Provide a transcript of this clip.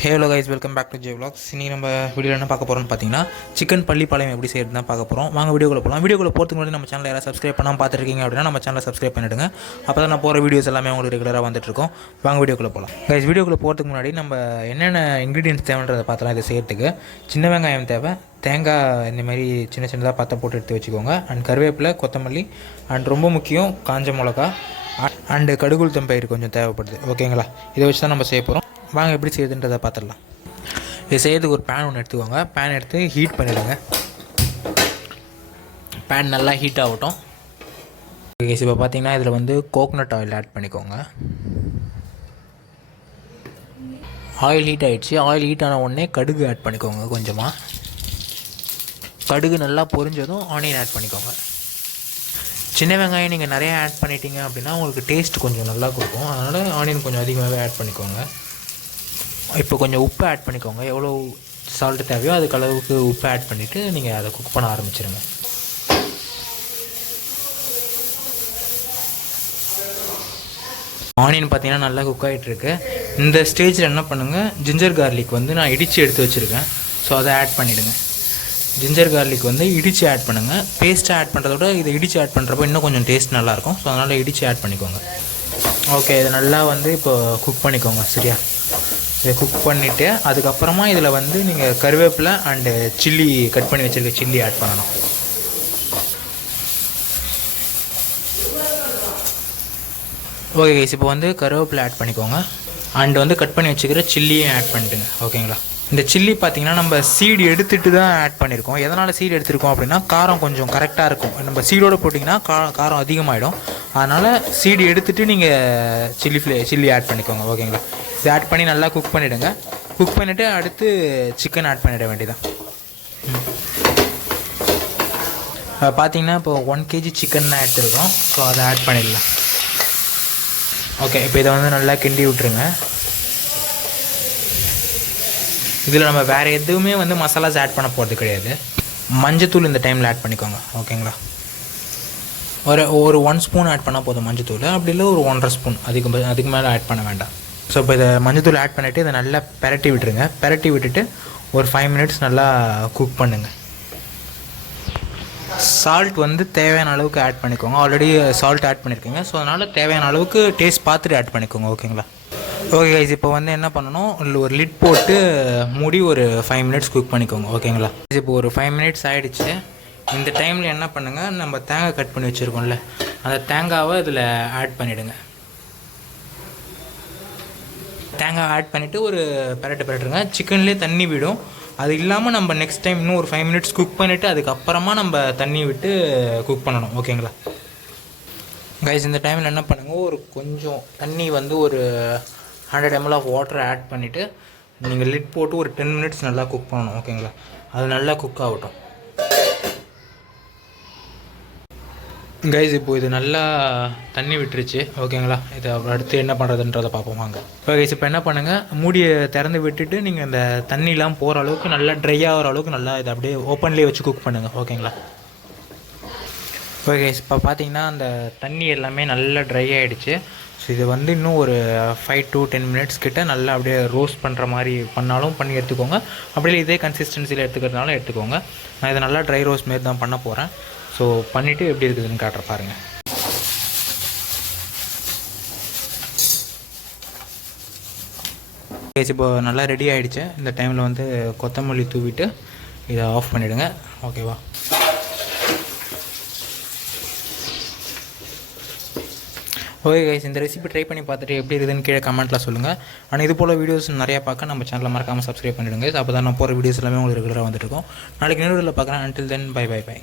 Hello guys, welcome back to J vlogs. இன்றைக்கி நம்ம வீடியோவில் என்ன பார்க்க போகிறோம்னு பார்த்தீங்கன்னா சிக்கன் பள்ளிப்பாளையம் எப்படி செய்யறது தான் பார்க்க போகிறோம். வாங்க வீடியோக்குள்ள போகலாம். வீடியோக்குள்ள போகிறதுக்கு முன்னாடி நம்ம சேனலை யாராவது சப்ஸ்கிரைப் பண்ணாமல் பார்த்துருக்கீங்க அப்படின்னா நம்ம சேனலை சப்ஸ்கிரைப் பண்ணிவிடுங்க. அப்போ தான் நான் போகிற வீடியோஸ் எல்லாமே உங்களுக்கு ரெகுலராக வந்துட்டுருக்கோம். வாங்க வீடியோக்குள்ள போகலாம். கைஸ், வீடியோக்குள்ள போகிறதுக்கு முன்னாடி நம்ம என்னென்ன இன்க்ரீடியன்ஸ் தேவைன்றதை பார்த்தலாம். இதை செய்யறதுக்கு சின்ன வெங்காயம் தேவை, தேங்காய் இந்தமாரி சின்ன சின்னதாக பற்ற போட்டு எடுத்து வச்சுக்கோங்க, அண்ட் கருவேப்பிலை, கொத்தமல்லி, அண்ட் ரொம்ப முக்கியம் காஞ்ச மிளகா, அண்டு கடுகுளுத்தம் பயிர் கொஞ்சம் தேவைப்படுது. ஓகேங்களா? இதை வச்சு தான் நம்ம செய்ய போகிறோம். வாங்க எப்படி செய்யுதுன்றதை பார்த்துடலாம். இதை செய்யறதுக்கு ஒரு பேன் ஒன்று எடுத்துக்கோங்க. பேன் எடுத்து ஹீட் பண்ணிவிடுங்க. பேன் நல்லா ஹீட் ஆகட்டும். ஓகே, இப்போ பார்த்தீங்கன்னா இதில் வந்து கோகோனட் ஆயில் ஆட் பண்ணிக்கோங்க. ஆயில் ஹீட் ஆகிடுச்சு. ஆயில் ஹீட் ஆன உடனே கடுகு ஆட் பண்ணிக்கோங்க. கொஞ்சமாக கடுகு நல்லா பொரிஞ்சதும் ஆனியன் ஆட் பண்ணிக்கோங்க. சின்ன வெங்காயம் நீங்கள் நிறையா ஆட் பண்ணிட்டீங்க அப்படின்னா உங்களுக்கு டேஸ்ட் கொஞ்சம் நல்லா கொடுக்கும். அதனால் ஆனியன் கொஞ்சம் அதிகமாகவே ஆட் பண்ணிக்கோங்க. இப்போ கொஞ்சம் உப்பு ஆட் பண்ணிக்கோங்க. எவ்வளோ சால்ட்டு தேவையோ அதுக்கு அளவுக்கு உப்பு ஆட் பண்ணிவிட்டு நீங்கள் அதை குக் பண்ண ஆரம்பிச்சிருங்க. ஆனியன் பார்த்தீங்கன்னா நல்லா குக் ஆகிட்டுருக்கு. இந்த ஸ்டேஜில் என்ன பண்ணுங்கள், ஜிஞ்சர் கார்லிக் வந்து நான் இடித்து எடுத்து வச்சுருக்கேன். ஸோ அதை ஆட் பண்ணிவிடுங்க. ஜிஞ்சர் கார்லிக் வந்து இடித்து ஆட் பண்ணுங்கள். பேஸ்ட்டாக ஆட் பண்ணுறத விட இதை இடித்து ஆட் பண்ணுறப்போ இன்னும் கொஞ்சம் டேஸ்ட் நல்லாயிருக்கும். ஸோ அதனால் இடித்து ஆட் பண்ணிக்கோங்க. ஓகே, இதை நல்லா வந்து இப்போ குக் பண்ணிக்கோங்க. சரியா? இதை குக் பண்ணிவிட்டு அதுக்கப்புறமா இதில் வந்து நீங்கள் கருவேப்பிலை அண்டு சில்லி கட் பண்ணி வச்சுருக்க சில்லி ஆட் பண்ணணும். ஓகே கைஸ், இப்போ வந்து கருவேப்பிலை ஆட் பண்ணிக்கோங்க. அண்டு வந்து கட் பண்ணி வச்சுக்கிற சில்லியும் ஆட் பண்ணிட்டுங்க. ஓகேங்களா? இந்த சில்லி பார்த்திங்கன்னா நம்ம சீடு எடுத்துகிட்டு தான் ஆட் பண்ணியிருக்கோம். எதனால் சீடு எடுத்துருக்கோம் அப்படின்னா காரம் கொஞ்சம் கரெக்டாக இருக்கும். நம்ம சீடோடு போட்டிங்கன்னா காரம் அதிகமாகிடும். அதனால் சீடு எடுத்துகிட்டு நீங்கள் சில்லி ஆட் பண்ணிக்கோங்க. ஓகேங்களா? இதை ஆட் பண்ணி நல்லா குக் பண்ணிவிடுங்க. குக் பண்ணிவிட்டு அடுத்து சிக்கன் ஆட் பண்ணிட வேண்டியதான். பார்த்திங்கன்னா இப்போ 1 kg சிக்கன் தான் எடுத்துருக்கோம். ஸோ அதை ஆட் பண்ணிடலாம். ஓகே, இப்போ இதை வந்து நல்லா கிண்டி விட்ருங்க. இதில் நம்ம வேறு எதுவுமே வந்து மசாலாஸ் ஆட் பண்ண போகிறது கிடையாது. மஞ்சத்தூள் இந்த டைமில் ஆட் பண்ணிக்கோங்க. ஓகேங்களா? ஒரு 1 ஸ்பூன் ஆட் பண்ணால் போதும் மஞ்சத்தூள். அப்படி இல்லை ஒரு 1.5 ஸ்பூன், அதுக்கு மேலே ஆட் பண்ண வேண்டாம். ஸோ இப்போ இதை மஞ்சத்தூள் ஆட் பண்ணிவிட்டு இதை நல்லா பெரட்டி விட்டுருங்க. பெரட்டி விட்டுட்டு ஒரு 5 மினிட்ஸ் நல்லா குக் பண்ணுங்கள். சால்ட் வந்து தேவையான அளவுக்கு ஆட் பண்ணிக்கோங்க. ஆல்ரெடி சால்ட் ஆட் பண்ணியிருக்கீங்க. ஸோ அதனால் தேவையான அளவுக்கு டேஸ்ட் பார்த்துட்டு ஆட் பண்ணிக்கோங்க. ஓகேங்களா? ஓகே கைஸ், இப்போ வந்து என்ன பண்ணணும், ஒரு லிட் போட்டு மூடி ஒரு 5 மினிட்ஸ் குக் பண்ணிக்கோங்க. ஓகேங்களா? இப்போ ஒரு 5 மினிட்ஸ் ஆகிடுச்சு. இந்த டைமில் என்ன பண்ணுங்கள், நம்ம தேங்காய் கட் பண்ணி வச்சுருக்கோம்ல, அந்த தேங்காவை இதில் ஆட் பண்ணிவிடுங்க. தேங்காய் ஆட் பண்ணிவிட்டு ஒரு பெரட்டுருங்க. சிக்கன்லேயே தண்ணி விடும். அது இல்லாமல் நம்ம நெக்ஸ்ட் டைம் இன்னும் ஒரு 5 மினிட்ஸ் குக் பண்ணிவிட்டு அதுக்கப்புறமா நம்ம தண்ணி விட்டு குக் பண்ணணும். ஓகேங்களா கைஸ்? இந்த டைமில் என்ன பண்ணுங்கள், ஒரு கொஞ்சம் தண்ணி வந்து ஒரு 100 ml ஆஃப் வாட்டர் ஆட் பண்ணிவிட்டு நீங்கள் லிட் போட்டு ஒரு 10 மினிட்ஸ் நல்லா குக் பண்ணணும். ஓகேங்களா? அது நல்லா குக் ஆகட்டும். கைஸ், இப்போ இது நல்லா தண்ணி விட்டுருச்சு. ஓகேங்களா? இதை அடுத்து என்ன பண்ணுறதுன்றதை பார்ப்போம் வாங்க. இப்போ கைஸ், இப்போ என்ன பண்ணுங்கள், மூடியை திறந்து விட்டுட்டு நீங்கள் இந்த தண்ணிலாம் போகிற அளவுக்கு நல்லா ட்ரை ஆகிற அளவுக்கு நல்லா இதை அப்படியே ஓப்பன்லேயே வச்சு குக் பண்ணுங்கள். ஓகேங்களா? ஓகே கைஸ், இப்போ பார்த்தீங்கன்னா அந்த தண்ணி எல்லாமே நல்லா ட்ரை ஆகிடுச்சு. ஸோ இது வந்து இன்னும் ஒரு 5 to 10 மினிட்ஸ் கிட்ட நல்லா அப்படியே ரோஸ்ட் பண்ணுற மாதிரி பண்ணாலும் பண்ணி எடுத்துக்கோங்க. அப்படியே இதே கன்சிஸ்டன்சியில் எடுத்துக்கிறதுனால எடுத்துக்கோங்க. நான் இதை நல்லா ட்ரை ரோஸ்ட் மாரி தான் பண்ண போகிறேன். ஸோ பண்ணிவிட்டு எப்படி இருக்குதுன்னு காட்டுற பாருங்கள். இப்போ நல்லா ரெடி ஆகிடுச்சு. இந்த டைமில் வந்து கொத்தமல்லி தூவிட்டு இதை ஆஃப் பண்ணிவிடுங்க. ஓகேவா? ஓகே கைஸ், இந்த ரெசிபி ட்ரை பண்ணி பார்த்துட்டு எப்படி இருக்குதுன்னு கீழே கமெண்ட்டில் சொல்லுங்கள். ஆனால் இது போல் வீடியோஸ் நிறையா பார்க்க நம்ம சேனலில் மறக்காமல் சப்ஸ்கிரைப் பண்ணிவிடுங்க. அப்போ தான் நான் போகிற வீடியோஸ் எல்லாமே உங்களுக்கு ரெகுலராக வந்துட்டு இருக்கோம். நாளைக்கு நேரில் பார்க்குறேன். Until then by.